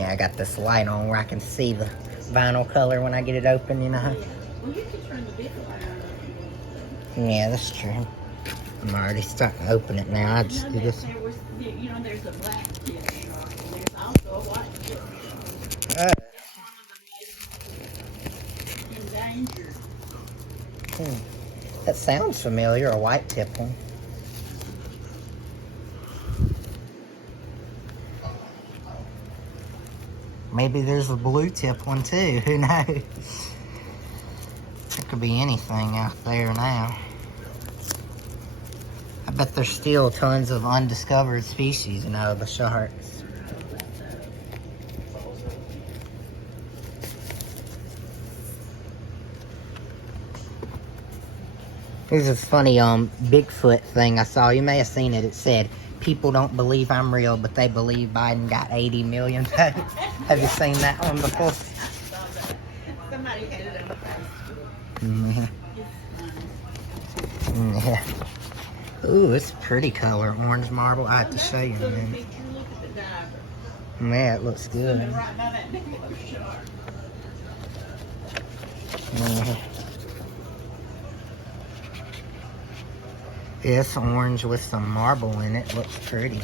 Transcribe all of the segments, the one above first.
Yeah, I got this light on where I can see the vinyl color when I get it open, you know. Well, you can turn the big light on. Yeah, that's true. I'm already starting to open it now. I just do this. There's a black tip shark, and there's also a white tip shark. Uh, That's one of the most endangered. that sounds familiar, a white tip one. Maybe there's a blue tip one too, who knows? There could be anything out there now. I bet there's still tons of undiscovered species, you know, the sharks. There's this funny Bigfoot thing I saw. You may have seen it. It said, people don't believe I'm real, but they believe Biden got 80 million votes. Have you seen that one before? Somebody had it on Mm-hmm. Facebook. Yeah. Ooh, it's a pretty color, orange marble. I have to show you in a minute. Look at the diver. Yeah, it looks good. Right by that big old shark. Yeah. It's orange with some marble in it. Looks pretty.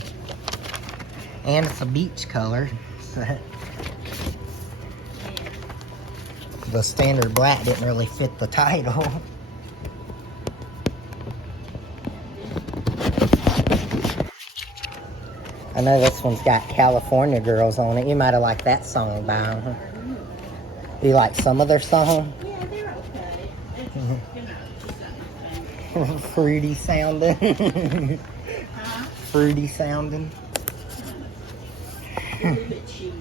And it's a beach color. The standard black didn't really fit the title. I know this one's got California Girls on it. You might have liked that song by them. Huh? Do you like some of their songs? Yeah, they're okay. It's, just not my thing. Fruity sounding. Huh? Fruity sounding. A little bit cheesy.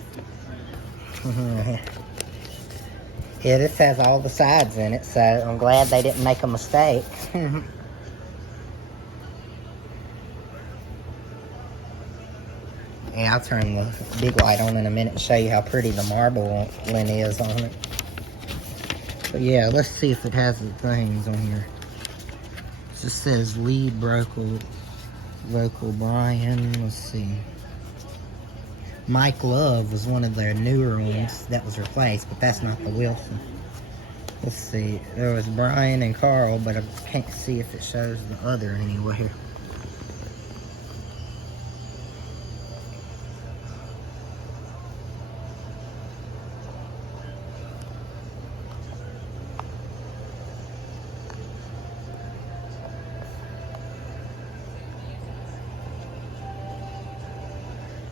Yeah, this has all the sides in it, so I'm glad they didn't make a mistake. Yeah, I'll turn the big light on in a minute and show you how pretty the marbling is on it. But yeah, let's see if it has the things on here. It just says lead vocal Brian. Let's see. Mike Love was one of their newer ones that was replaced, but that's not the Wilson. Let's see. There was Brian and Carl, but I can't see if it shows the other anywhere.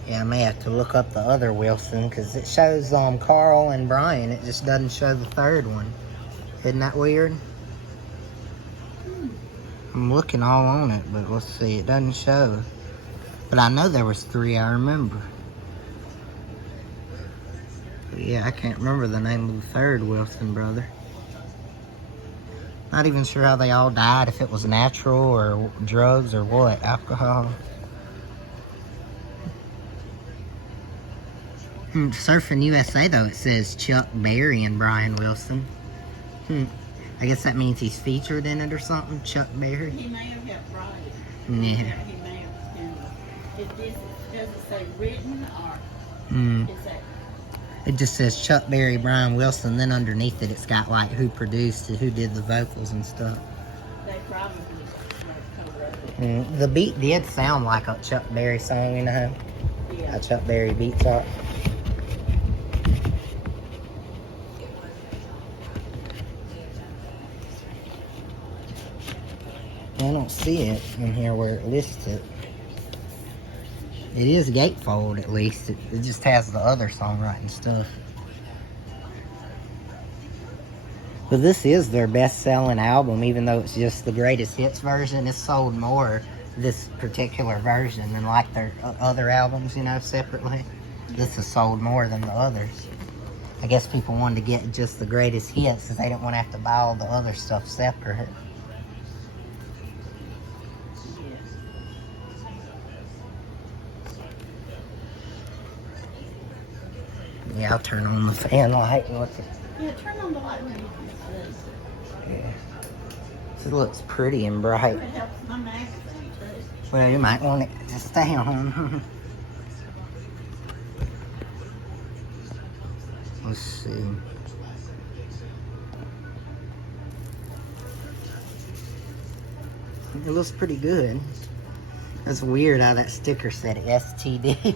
Yeah, I may have to look up the other Wilson because it shows Carl and Brian. It just doesn't show the third one. Isn't that weird? I'm looking all on it, but let's see. It doesn't show. But I know there was 3, I remember. But yeah, I can't remember the name of the third Wilson brother. Not even sure how they all died, if it was natural or drugs or what, alcohol. Surfing USA, though, it says Chuck Berry and Brian Wilson. I guess that means he's featured in it or something, Chuck Berry. He may have helped write it. Yeah. He may have. It doesn't say written or is that? It just says Chuck Berry, Brian Wilson, then underneath it, it's got like who produced it, who did the vocals and stuff. They probably co-wrote it. The beat did sound like a Chuck Berry song, you know? Yeah. A Chuck Berry beat chart. I don't see it in here where it lists it. It is gatefold, at least. It just has the other songwriting stuff. But this is their best-selling album, even though it's just the greatest hits version. It's sold more, this particular version, than like their other albums, you know, separately. This has sold more than the others. I guess people wanted to get just the greatest hits because they didn't want to have to buy all the other stuff separate. Yeah, I'll turn on the fan light and look at. Yeah, turn on the light when you can see. Yeah. This looks pretty and bright. It helps my magazine too. Well, you might want it to stay on. Let's see. It looks pretty good. That's weird how that sticker said STD.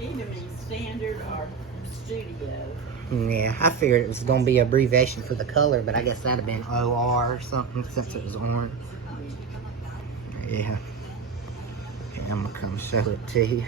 Either means standard or studio. Yeah, I figured it was gonna be abbreviation for the color, but I guess that'd have been OR or something since it was orange. Yeah. Okay, I'm gonna come show it to you.